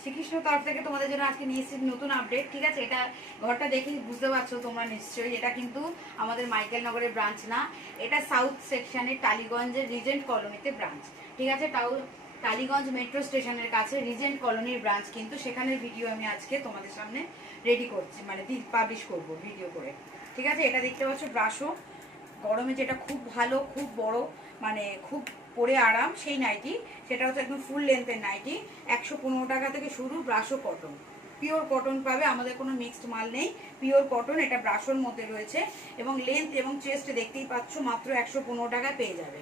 শ্রীকৃষ্ণ তরফ থেকে তোমাদের জন্য আজকে নিয়ে এসেছি নতুন আপডেট। ঠিক আছে, এটা ঘরটা দেখেই বুঝতে পারছো তোমরা নিশ্চয়ই, এটা কিন্তু আমাদের মাইকেল নগরের ব্রাঞ্চ না, এটা সাউথ সেকশনের টালিগঞ্জের রিজেন্ট কলোনিতে ব্রাঞ্চ। ঠিক আছে, টালিগঞ্জ মেট্রো স্টেশনের কাছে রিজেন্ট কলোনির ব্রাঞ্চ, কিন্তু সেখানের ভিডিও আমি আজকে তোমাদের সামনে রেডি করছি, মানে পাবলিশ করব ভিডিও করে। ঠিক আছে, এটা দেখতে পাচ্ছ ব্রাশো, গরমে যেটা খুব ভালো, খুব বড়, মানে খুব পরে আরাম সেই নাইটি, সেটা হচ্ছে একদম ফুল লেন্থের নাইটি। 115 টাকা থেকে শুরু। ব্রাশো কটন, পিওর কটন পাবে, আমাদের কোনো মিক্সড মাল নেই, পিওর কটন। এটা ব্রাশোর মধ্যে রয়েছে এবং লেন্থ এবং চেস্ট দেখতেই পাচ্ছ, মাত্র 115 টাকা পেয়ে যাবে।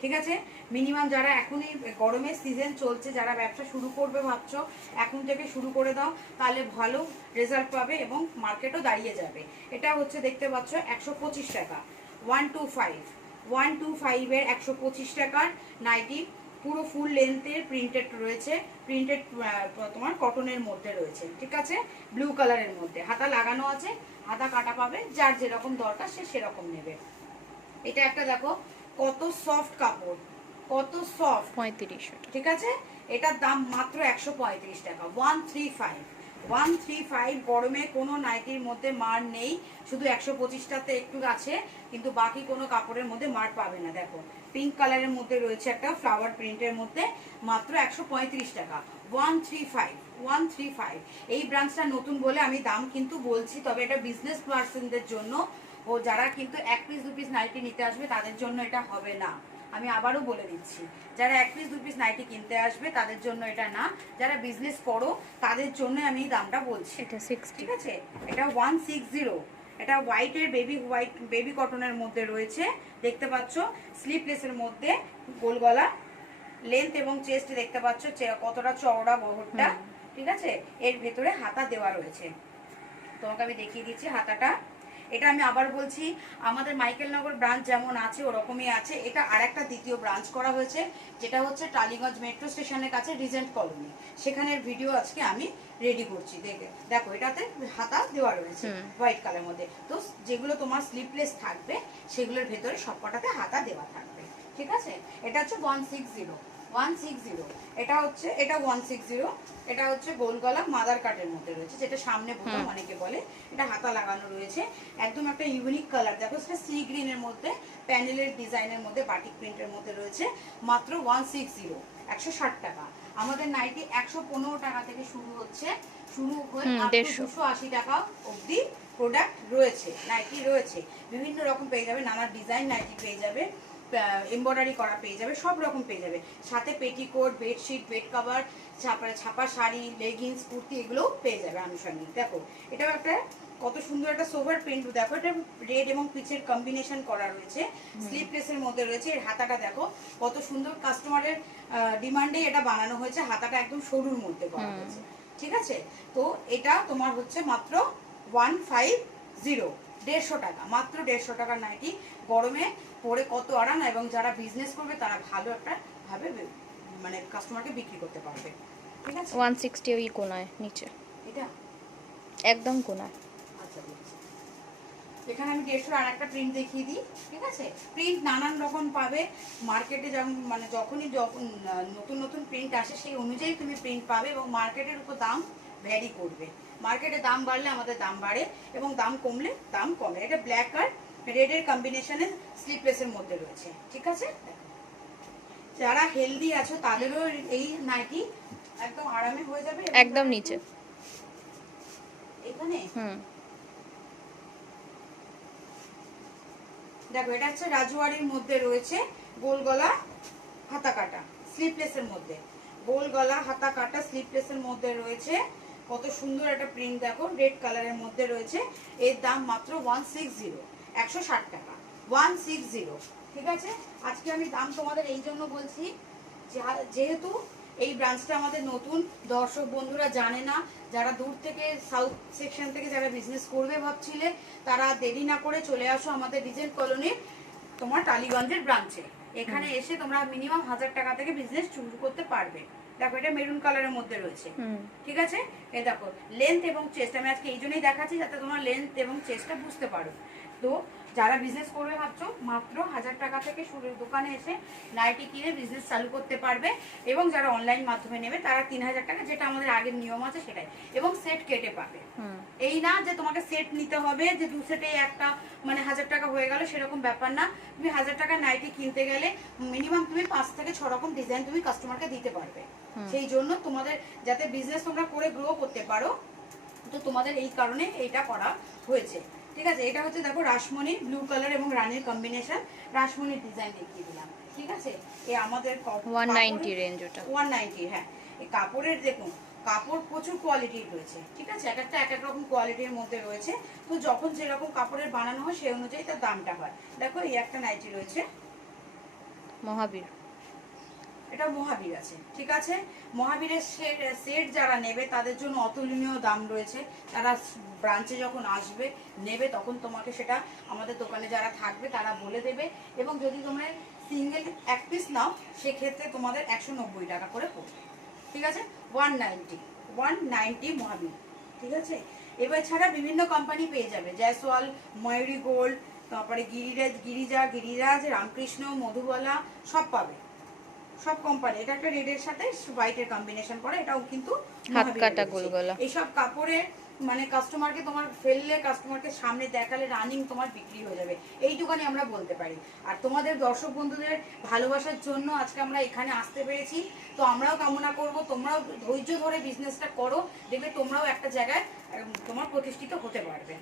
ঠিক আছে, মিনিমাম যারা এখনই গরমের সিজন চলছে, যারা ব্যবসা শুরু করবে ভাবছো, এখন থেকে শুরু করে দাও, তাহলে ভালো রেজাল্ট পাবে এবং মার্কেটও দাঁড়িয়ে যাবে। এটা হচ্ছে দেখতে পাচ্ছ 125 টাকা, 125 এর 125 টাকার নাইটি, পুরো ফুল লেন্থের প্রিন্টেড রয়েছে, প্রিন্টেড তোমার কটনের মধ্যে রয়েছে। ঠিক আছে, ব্লু কালারের মধ্যে হাতা লাগানো আছে, হাতা কাটা পাবে, যার যেরকম দরকার সে সেরকম নেবে। এটা একটা দেখো কত সফট কাপড়, কত সফট, 35। ঠিক আছে, এটার দাম মাত্র 135 টাকা, 135। গরমে কোনো নাইটির মধ্যে মার নেই, শুধু 125টাতে একটু আছে, কিন্তু বাকি কোনো কাপড়ের মধ্যে মার পাবে না। দেখো পিঙ্ক কালারের মধ্যে রয়েছে একটা ফ্লাওয়ার প্রিন্টের মধ্যে, মাত্র 135 টাকা, 135। এই ব্রাঞ্চটা নতুন বলে আমি দাম কিন্তু বলছি, তবে এটা বিজনেস পার্সনদের জন্য, ও যারা কিন্তু 1 পিস 2 পিস নাইটি নিতে আসবে তাদের জন্য এটা হবে না। আমি আবারও বলে দিচ্ছি, যারা 1 পিস 2 পিস নাইটি কিনতে আসবে তাদের জন্য এটা না, যারা বিজনেস করো তাদের জন্য আমি দামটা বলছি। এটা 60। ঠিক আছে, এটা 160। এটা হোয়াইটের বেবি কটনের মধ্যে রয়েছে, দেখতে পাচ্ছ, স্লিপলেসের মধ্যে, গোল গলা, লেন্থ এবং চেস্ট দেখতে পাচ্ছ কতটা চওড়া বহরটা। ঠিক আছে, এর ভেতরে হাতা দেওয়া রয়েছে, তোমাকে আমি দেখিয়ে দিচ্ছি হাতাটা। এটা আমি আবার বলছি, আমাদের মাইকেল নগর ব্রাঞ্চ যেমন আছে ওরকমই আছে, এটা আরেকটা দ্বিতীয় ব্রাঞ্চ করা হয়েছে, যেটা হচ্ছে টালিগঞ্জ মেট্রো স্টেশনের কাছে রিজেন্ট কলোনি, সেখানের ভিডিও আজকে আমি রেডি করছি। দেখো এটাতে হাতা দেওয়া রয়েছে হোয়াইট কালারের মধ্যে, তো যেগুলো তোমার স্লিপলেস থাকবে সেগুলোর ভেতরে সবকটাতে হাতা দেওয়া থাকবে। ঠিক আছে, এটা হচ্ছে 160। এটা হচ্ছে 160। এটা হচ্ছে গোল গলা মাদার কাটের মধ্যে রয়েছে, যেটা সামনে বোতাম অনেকে বলে, এটা হাতা লাগানো রয়েছে, একদম একটা ইউনিক কালার। দেখো সেটা সি গ্রিনের মধ্যে প্যানেলের ডিজাইনের মধ্যে বাটিক প্রিন্টের মধ্যে রয়েছে, মাত্র 160, 160 টাকা। আমাদের নাইটি 115 টাকা থেকে শুরু হচ্ছে, শুরু হয়ে 280 টাকা অবধি প্রোডাক্ট রয়েছে, নাইটি রয়েছে, বিভিন্ন রকম পেয়ে যাবে, নানা ডিজাইন নাইটি পেয়ে যাবে, এমব্রয়ডারি করা পেয়ে যাবে, সব রকম পেয়ে যাবে, সাথে পেটিকোট, বেডশিট, বেড কভার, ছাপা শাড়ি, লেগিংস, কুর্তি, এগুলোও পেয়ে যাবে আনুষঙ্গিক। দেখো এটাও একটা কত সুন্দর একটা সোভার প্রিন্ট, দেখো এটা রেড এবং পিচের কম্বিনেশন করা রয়েছে, স্লিপলেসের মধ্যে রয়েছে। এর হাতাটা দেখো কত সুন্দর, কাস্টমারের ডিমান্ডে এটা বানানো হয়েছে, হাতাটা একদম সরুর মধ্যে করা হয়েছে। ঠিক আছে, তো এটা তোমার হচ্ছে মাত্র 150, 150 টাকা, মাত্র 150 টাকার নাইটি। গরমে পরে কত আরাম, এবং যারা বিজনেস করবে তারা ভালো একটা ভাবে মানে কাস্টমারকে বিক্রি করতে পারবে। ঠিক আছে, 160 ওই কোনায় নিচে, এটা একদম কোনায়। আচ্ছা বলছি, এখানে আমি 150 আর একটা প্রিন্ট দেখিয়ে দিই। ঠিক আছে, প্রিন্ট নানান রকম পাবে মার্কেটে, যেমন মানে যখনই নতুন নতুন প্রিন্ট আসে সেই অনুযায়ী তুমি প্রিন্ট পাবে, এবং মার্কেটের উপর দাম ভ্যারি করবে। মার্কেটে দাম বাড়লে আমাদের দাম বাড়ে, এবং দাম কমলে দাম কমে। এটা ব্ল্যাক আর রেডের কম্বিনেশনে স্লিপলেসের মধ্যে রয়েছে। ঠিক আছে, যারা হেলদি আছো তাদেরও এই নাইটি একদম আরামে হয়ে যাবে, একদম নিচে এখানে দেখো এটা হচ্ছে রাজওয়ারির মধ্যে রয়েছে, গোল গলা হাতা কাটা স্লিপলেসের মধ্যে, গোল গলা হাতা কাটা স্লিপলেসের মধ্যে রয়েছে, কত সুন্দর একটা প্রিন্ট দেখো, রেড কালারের মধ্যে রয়েছে। এর দাম মাত্র 160, 160 টাকা, 160। ঠিক আছে, আজকে আমি দাম তোমাদের এই জন্য বলছি, যেহেতু এই ব্রাঞ্চটা আমাদের নতুন, দর্শক বন্ধুরা জানে না, যারা দূর থেকে সাউথ সেকশন থেকে যারা বিজনেস করবে ভাবছিলে, তারা দেরি না করে চলে আসো আমাদের রিজেন্ট কলোনির তোমার টালিগঞ্জের ব্রাঞ্চে। এখানে এসে তোমরা মিনিমাম 1000 টাকা থেকে বিজনেস শুরু করতে পারবে। দেখো এটা মেরুন কালারের মধ্যে রয়েছে। ঠিক আছে, এই দেখো লেন্থ এবং চেস্ট, আমি আজকে এই জন্যই দেখাচ্ছি যাতে তোমরা লেন্থ এবং চেস্টটা বুঝতে পারো। তো যারা বিজনেস করবে ভাবছো মাত্র 1000 টাকা থেকে শুরু, দোকানে এসে নাইটি কিনে বিজনেস চালু করতে পারবে। এবং যারা অনলাইন মাধ্যমে নেবে তারা 3000 টাকা, যেটা আমাদের আগের নিয়ম আছে সেটাই, এবং সেট কেটে পাবে। এই না যে তোমাকে সেট নিতে হবে যে 2 সেটে একটা মানে 1000 টাকা হয়ে গেল, সেরকম ব্যাপার না। তুমি 1000 টাকা নাইটি কিনতে গেলে মিনিমাম তুমি 5 থেকে 6 রকম ডিজাইন তুমি কাস্টমারকে দিতে পারবে। সেই জন্য তোমাদের যাতে বিজনেস তোমরা করে গ্রো করতে পারো, তো তোমাদের এই কারণে এইটা করা হয়েছে। ঠিক আছে, এটা হচ্ছে দেখো রাসমণি ব্লু কালার এবং রানীর কম্বিনেশন, রাসমণির ডিজাইন দেখিয়ে দিলাম। ঠিক আছে, এই আমাদের 190 রেঞ্জ ওটা, 190। হ্যাঁ, এই কাপড়ের দেখুন, কাপড় প্রচুর কোয়ালিটির রয়েছে। ঠিক আছে, এক একটা এক এক রকম কোয়ালিটির মধ্যে রয়েছে। তো যখন যেরকম কাপড়ের বানানো হয় সেই অনুযায়ী তার দামটা হয়। দেখো এই একটা নাইটি রয়েছে মহাবীর, এটা মহাবীর আছে। ঠিক আছে, মহাবীরের সেট যারা নেবে তাদের জন্য অতুলনীয় দাম রয়েছে। তারা ব্রাঞ্চে যখন আসবে নেবে তখন তোমাকে সেটা আমাদের দোকানে যারা থাকবে তারা বলে দেবে। এবং যদি তোমরা সিঙ্গেল এক পিস নাও সেক্ষেত্রে তোমাদের 190 টাকা করে পড়বে। ঠিক আছে, 190 মহাবীর। ঠিক আছে, এবার ছাড়া বিভিন্ন কোম্পানি পেয়ে যাবে, জয়সওয়াল, ময়ূরী গোল্ড, তারপরে গিরিরাজ, রামকৃষ্ণ, মধুবালা, সব পাবে, সব কোম্পানি। এটা একটা রেডের সাথে হোয়াইটের কম্বিনেশন করে, এটাও কিন্তু হাত কাটা গোলগলা। এইসব কাপড়ে মানে কাস্টমারকে তোমার ফেললে, কাস্টমারকে সামনে দেখালে রানিং তোমার বিক্রি হয়ে যাবে, এইটুকানি আমরা বলতে পারি। আর তোমাদের দর্শক বন্ধুদের ভালোবাসার জন্য আজকে আমরা এখানে আসতে পেরেছি। তো আমরাও কামনা করব তোমরাও ধৈর্য ধরে বিজনেসটা করো, দেখবে তোমরাও একটা জায়গায় তোমার প্রতিষ্ঠিত হতে পারবে।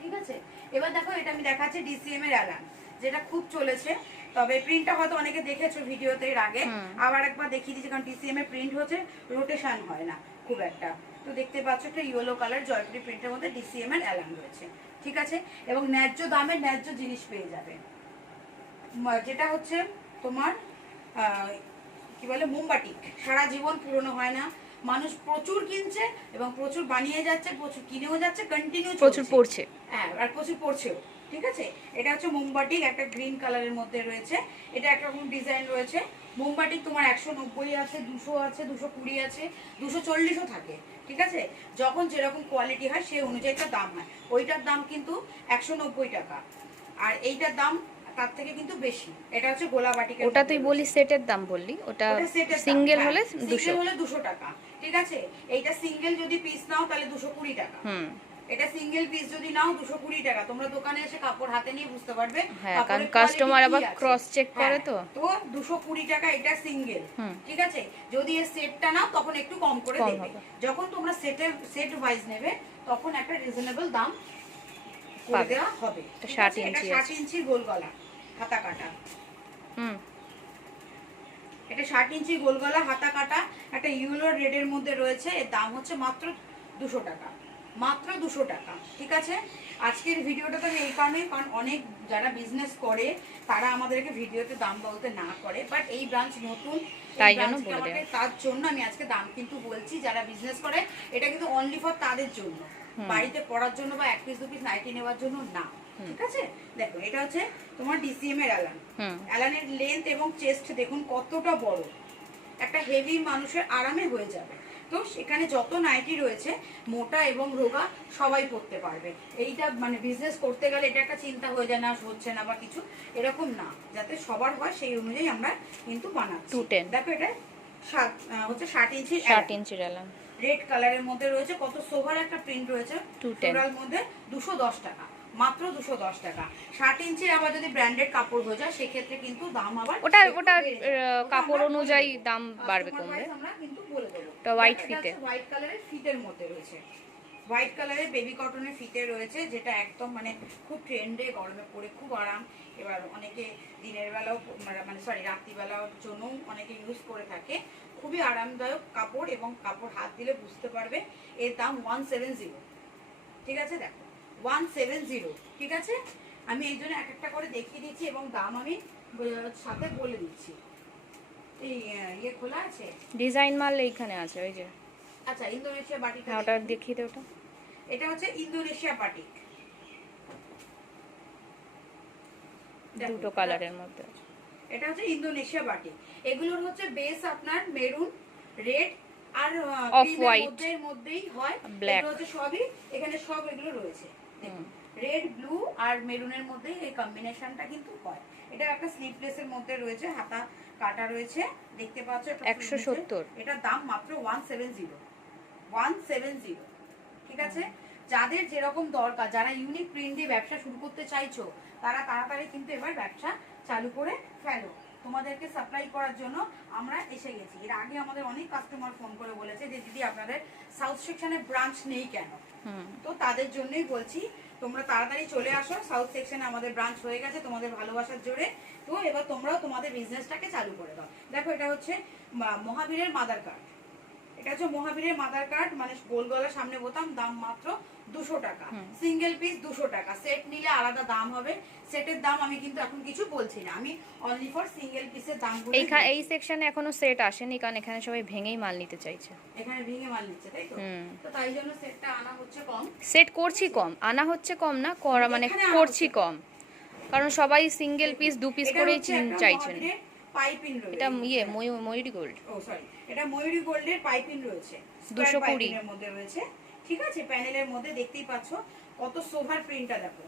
ঠিক আছে, এবার দেখো এটা আমি দেখাচ্ছি ডিসিএম এর অ্যালান, যেটা খুব চলেছে। তবে প্রিন্টটা হয়তো অনেকে দেখেছো ভিডিওতে এর আগে, আবার একবার দেখিয়ে দিচ্ছি, কারণ ডিসিএম এর প্রিন্ট হচ্ছে রোটেশন হয় না খুব একটা। তো দেখতে পাচ্ছ একটা ইয়েলো কালার জয়পুরি প্রিন্টের মধ্যে ডিসিএম এর অ্যালান রয়েছে। ঠিক আছে, এবং ন্যায্য দামে ন্যায্য জিনিস পেয়ে যাবে। যেটা হচ্ছে তোমার কি বলে মোমবাটিক, সারা জীবন পুরনো হয় না, মানুষ প্রচুর কিনছে এবং প্রচুর বানিয়ে যাচ্ছে, প্রচুর কিনেও যাচ্ছে, কন্টিনিউ প্রচুর পড়ছে। হ্যাঁ, আর প্রচুর পড়ছেও। ঠিক আছে, এটা হচ্ছে মোমবাটিক, একটা গ্রিন কালারের মধ্যে রয়েছে। এটা একরকম ডিজাইন রয়েছে। মোমবাটিক তোমার 190 আছে, 200 আছে, 220 আছে, 240ও থাকে। ঠিক আছে, যখন যেরকম কোয়ালিটি হয় সেই অনুযায়ী তার দাম হয়। ওইটার দাম কিন্তু 190 টাকা, আর এইটার দাম তার থেকে কিন্তু বেশি। এটা হচ্ছে গোলা বাটিকের, ওটা তুই বলি সেটের দাম বললি, ওটা সিঙ্গেল হলে 200, হলে 200 টাকা। ঠিক আছে, এইটা সিঙ্গেল যদি পিস নাও তাহলে 220 টাকা। এটা সিঙ্গেল পিস যদি নাও 220 টাকা। তোমরা দোকানে এসে কাপড় হাতে নিয়ে বুঝতে পারবে, হ্যাঁ, কারণ কাস্টমার আবার ক্রস চেক করে। তো 220 টাকা এটা সিঙ্গেল। ঠিক আছে, যদি এই সেটটা নাও তখন একটু কম করে দেবে। যখন তোমরা সেট ওয়াইজ নেবে তখন একটা রিজনেবল দাম করে দেওয়া হবে। এটা 60 ইঞ্চি গোল গলা হাতা কাটা। এটা 60 ইঞ্চি গোল গলা হাতা কাটা, একটা ইয়েলো রেডের মধ্যে রয়েছে। এর দাম হচ্ছে মাত্র 200 টাকা, মাত্র 200 টাকা। ঠিক আছে, আজকের ভিডিওটা তো আমি এই কারণেই, কারণ অনেক যারা বিজনেস করে তারা আমাদেরকে ভিডিওতে দাম বলতে না করে, বাট এই ব্রাঞ্চ নতুন, তাই জন্য বলে দেয়। তার জন্য আমি আজকে দাম কিন্তু বলছি। যারা বিজনেস করে এটা কিন্তু অনলি ফর তাদের জন্য, বাড়িতে পড়ার জন্য বা এক পিস দু পিস নাইটি নেওয়ার জন্য না। ঠিক আছে, দেখো এটা হচ্ছে তোমার ডিসিএম এর অ্যালান। অ্যালানের লেন্থ এবং চেস্ট দেখুন কতটা বড়, একটা হেভি মানুষের আরামে হয়ে যাবে। তো সেখানে যত নাইটি রয়েছে মোটা এবং রোগা সবাই পরতে পারবে। এইটা মানে বিজনেস করতে গেলে এটা একটা চিন্তা হয়ে যায়, না হচ্ছে না বা কিছু, এরকম না, যাতে সবার হয় সেই অনুযায়ী আমরা কিন্তু বানাচ্ছি। দেখো এটা হচ্ছে 60 ইঞ্চির অ্যালান, রেড কালারের মধ্যে রয়েছে, কত সোভার একটা প্রিন্ট রয়েছে। টোটাল মধ্যে 210 টাকা, মাত্র 210 টাকা। 60 ইঞ্চি আবার যদি ব্র্যান্ডেড কাপড় হয়ে যায় সেক্ষেত্রে কিন্তু দাম আবার ওটা কাপড় অনুযায়ী দাম বাড়বে কমবে। আমরা কিন্তু বলে দেবো। তো হোয়াইট ফিটে, হোয়াইট কালারের ফিটের মধ্যে রয়েছে, হোয়াইট কালারের বেবি কটনের ফিতে রয়েছে, যেটা একদম মানে খুব ট্রেন্ডে, গরমে পরে খুব আরাম। এবার অনেকে দিনের বেলাও মানে সরি রাত্রিবেলার জন্য অনেকে ইউজ করে থাকে। খুবই আরামদায়ক কাপড় এবং কাপড় হাত দিলে বুঝতে পারবে। এর দাম 170। ঠিক আছে, দেখো 170। ঠিক আছে, আমি এই জন্য এক একটা করে দেখিয়ে দিচ্ছি এবং দাম আমি সাথে বলে দিচ্ছি। এই ইয়ে খোলা আছে, ডিজাইন মাল এইখানে আছে ওই যে। আচ্ছা, ইন্দোনেশিয়া বাটিক, হ্যাঁ ওটা দেখিয়ে দে। ওটা এটা হচ্ছে ইন্দোনেশিয়া বাটিক, দুটো কালারের মধ্যে আছে। এটা হচ্ছে ইন্দোনেশিয়া বাটিক। এগুলোর হচ্ছে বেস আপনার মেরুন, রেড আর অফ হোয়াইট এর মধ্যেই হয়। এগুলো হচ্ছে সবই এখানে সব এগুলো রয়েছে। রেড ব্লু আর মেরুনের মধ্যে এই কম্বিনেশনটা কিন্তু হয়। এটা একটা স্লিভলেসের মধ্যে রয়েছে, হাতা কাটা রয়েছে, দেখতে পাচ্ছ। 170। এটার দাম মাত্র 170। ঠিক আছে, যাদের যেরকম দরকার, যারা ইউনিক প্রিন্ট দিয়ে ব্যবসা শুরু করতে চাইছো, তারা তাড়াতাড়ি কিন্তু এবার ব্যবসা চালু করে ফেলো। তোমাদেরকে সাপ্লাই করার জন্য আমরা এসে গেছি। এর আগে আমাদের অনেক কাস্টমার ফোন করে বলেছে যে দিদি আপনাদের সাউথ সেকশনে ব্রাঞ্চ নেই কেন। তো তাদের জন্যই বলছি তোমরা তাড়াতাড়ি চলে আসো, সাউথ সেকশনে আমাদের ব্রাঞ্চ হয়ে গেছে তোমাদের ভালোবাসার জোরে। তো এবার তোমরাও তোমাদের বিজনেসটাকে চালু করে দাও। দেখো এটা হচ্ছে মহাবীরের মাদার কার্ড, এটা হচ্ছে মহাবীরের মাদার কার্ড, মানে গোল গলার সামনে বোতাম, দাম মাত্র 200 টাকা। সিঙ্গেল পিস 200 টাকা, সেট নিলে আলাদা দাম হবে। সেটের দাম আমি কিন্তু এখন কিছু বলছি না, আমি অনলি ফর সিঙ্গেল পিসের দাম বলি। এই সেকশনে এখনো সেট আসেনি, কারণ এখানে সবাই ভেঙেই মাল নিতে চাইছে। এখানে ভেঙে মাল নিচ্ছে, তাই তো? তো তাই জন্য সেটটা আনা হচ্ছে কম। সেট করছি কম, আনা হচ্ছে কম না, করা মানে করছি কম, কারণ সবাই সিঙ্গেল পিস 2 পিস করেই চাইছেন। পাইপিং রয়েছে, এটা ময়ূরী গোল্ড, ও সরি, এটা ময়ূরী গোল্ডের পাইপিং রয়েছে, 220 এর মধ্যে রয়েছে। ঠিক আছে, প্যানেলের মধ্যে দেখতেই পাচ্ছো কত সোভার প্রিন্টটা দেখো।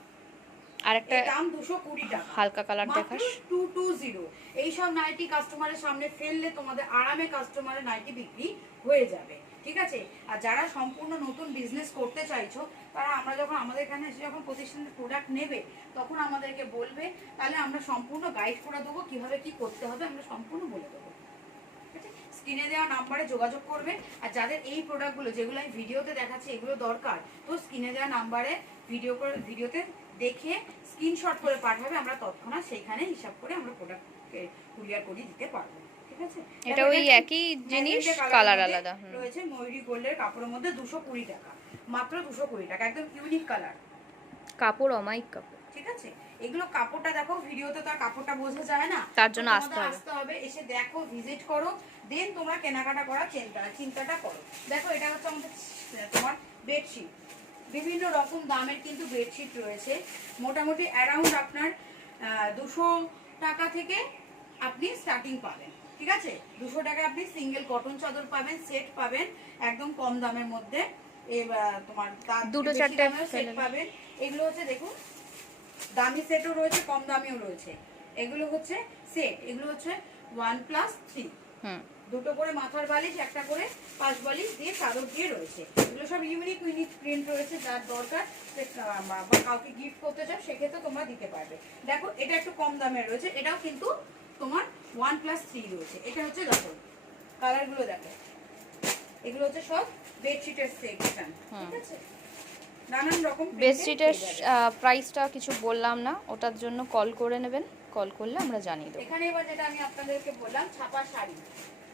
আর একটা দাম 220 টাকা, হালকা কালার দেখাস। 220। এই সব নাইটি কাস্টমারের সামনে ফেললে তোমাদের আরামে কাস্টমারের নাইটি বিক্রি হয়ে যাবে। ঠিক আছে, আর যারা সম্পূর্ণ নতুন বিজনেস করতে চাইছো, তারা আমরা যখন আমাদের এখানে এসে যখন প্রতিষ্ঠানের প্রোডাক্ট নেবে, তখন আমাদেরকে বলবে, তাহলে আমরা সম্পূর্ণ গাইড করে দেবো কিভাবে কি করতে হবে, আমরা সম্পূর্ণ বলে দেবো। স্ক্রিনে দেওয়া নাম্বারে যোগাযোগ করবে। আর যাদের এই প্রোডাক্টগুলো যেগুলো আমি ভিডিওতে দেখাচ্ছি এগুলো দরকার, তো স্ক্রিনে দেওয়া নাম্বারে ভিডিওতে দেখে স্ক্রিনশট করে পাঠাবে, আমরা তৎক্ষণাৎ সেইখানে হিসাব করে আমরা প্রোডাক্টকে কুরিয়ার করে দিতে পারবো। ঠিক আছে, এটা ওই একই জিনিস, কালার আলাদা রয়েছে। ময়ূরী গোল্ডের কাপড়ের মধ্যে 220 টাকা, মাত্র 220 টাকা, একদম ইউনিক কালার, কাপড় অমাইক কাপড়। ঠিক আছে, এগুলো কাপড়টা দেখো, ভিডিওতে তো আর কাপড়টা বোঝা যায় না, তার জন্য আসতে হবে, এসে দেখো, ভিজিট করো, দেন তোমরা কেনাকাটা করার চিন্তাটা করো। দেখো এটা হচ্ছে আমাদের তোমার বেডশিট, বিভিন্ন রকম দামের কিন্তু বেডশিট রয়েছে। মোটামুটি অ্যারাউন্ড আপনার 200 টাকা থেকে আপনি স্টার্টিং পাবেন। ঠিক আছে, 200 টাকা আপনি সিঙ্গেল কটন চাদর পাবেন, সেট পাবেন একদম কম দামের মধ্যে। তোমার দুটো চারটে সেট পাবেন। এগুলো হচ্ছে দেখুন, দামি সেটও রয়েছে, কম দামিও রয়েছে। এগুলো হচ্ছে সেট, এগুলো হচ্ছে 1+3, দুটো করে মাথার বালিশ, একটা করে পাশ বালিশ দিয়ে চাদর দিয়ে রয়েছে। এগুলো সব ইউনিক প্রিন্ট রয়েছে, যার দরকার বা কাউকে গিফট করতে চাও সেক্ষেত্রে তোমরা দিতে পারবে। দেখো এটা একটু কম দামের রয়েছে, এটাও কিন্তু তোমার 1+3 রয়েছে। এটা হচ্ছে দেখো কালারগুলো দেখো, এগুলো হচ্ছে সব বেডশিটের সেকশন। ঠিক আছে, নানান রকম বেডশিটের প্রাইসটা কিছু বললাম না, ওটার জন্য কল করে নেবেন, কল করলে আমরা জানিয়ে দেবো। এখানে এবার যেটা আমি আপনাদেরকে বললাম, ছাপা শাড়ি।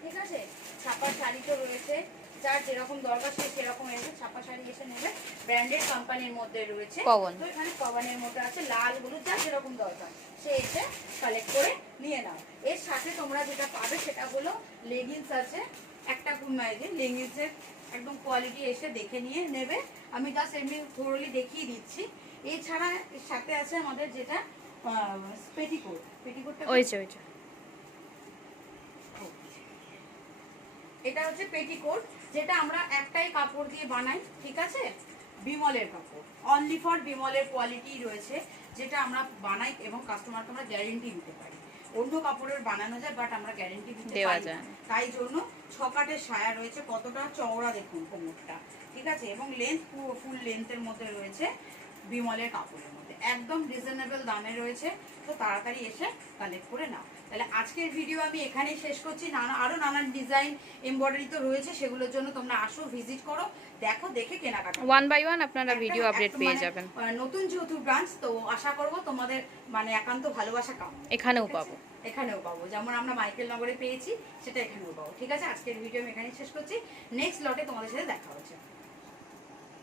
ঠিক আছে, ছাপা শাড়ি তো রয়েছে, যার যেরকম দরকার সে সেরকম এসে ছাপা শাড়ি এসে নেবে। ব্র্যান্ডেড কোম্পানির মধ্যে রয়েছে, পবন, তো এখানে পবনের মধ্যে আছে লাল হলুদ, যার যেরকম দরকার সে এসে কালেক্ট করে নিয়ে নাও। এর সাথে তোমরা যেটা পাবে সেটা হলো লেগিংস আছে, একটা লেগিংসের একদম কোয়ালিটি এসে দেখে নিয়ে নেবে। আমি জাস্ট এমনি থোরলি দেখিয়ে দিচ্ছি। এছাড়া এর সাথে আছে আমাদের যেটা পেটিকোট, পেটিকোটটা এটা হচ্ছে পেটিকোট, যেটা আমরা একটাই কাপড় দিয়ে বানাই। ঠিক আছে, বিমলের কাপড়, অনলি ফর বিমলের কোয়ালিটি রয়েছে, যেটা আমরা বানাই এবং কাস্টমারকে আমরা গ্যারেন্টি দিতে পারি। অন্য কাপড়ের বানানো যায়, বাট আমরা গ্যারেন্টি দিতে পারি না। তাই জন্য 6 কাটের সায়া রয়েছে, কতটা চওড়া দেখুন কোমরটা। ঠিক আছে, এবং লেন্থ পুরো ফুল লেন্থের মধ্যে রয়েছে বিমলের কাপড়ের মধ্যে, একদম রিজনেবল দামে রয়েছে। তো তাড়াতাড়ি এসে কালেক্ট করে নাও। তাহলে আজকের ভিডিও আমি এখানেই শেষ করছি। আরো নানান ডিজাইন এমব্রয়ডারি তো রয়েছে, সেগুলোর জন্য তোমরা আসো, ভিজিট করো, দেখো, দেখে কেনাকাটা। 1 বাই 1 আপনারা ভিডিও আপডেট পেয়ে যাবেন। নতুন যেহেতু ব্রাঞ্চ, তো আশা করব তোমাদের মানে একান্ত ভালোবাসা কাম এখানেও পাবো, যেমন আমরা মাইকেল নগরে পেয়েছি, সেটা এখানেও পাবো। ঠিক আছে, আজকের ভিডিও আমি এখানেই শেষ করছি। নেক্সট লটে তোমাদের সাথে দেখা হচ্ছে।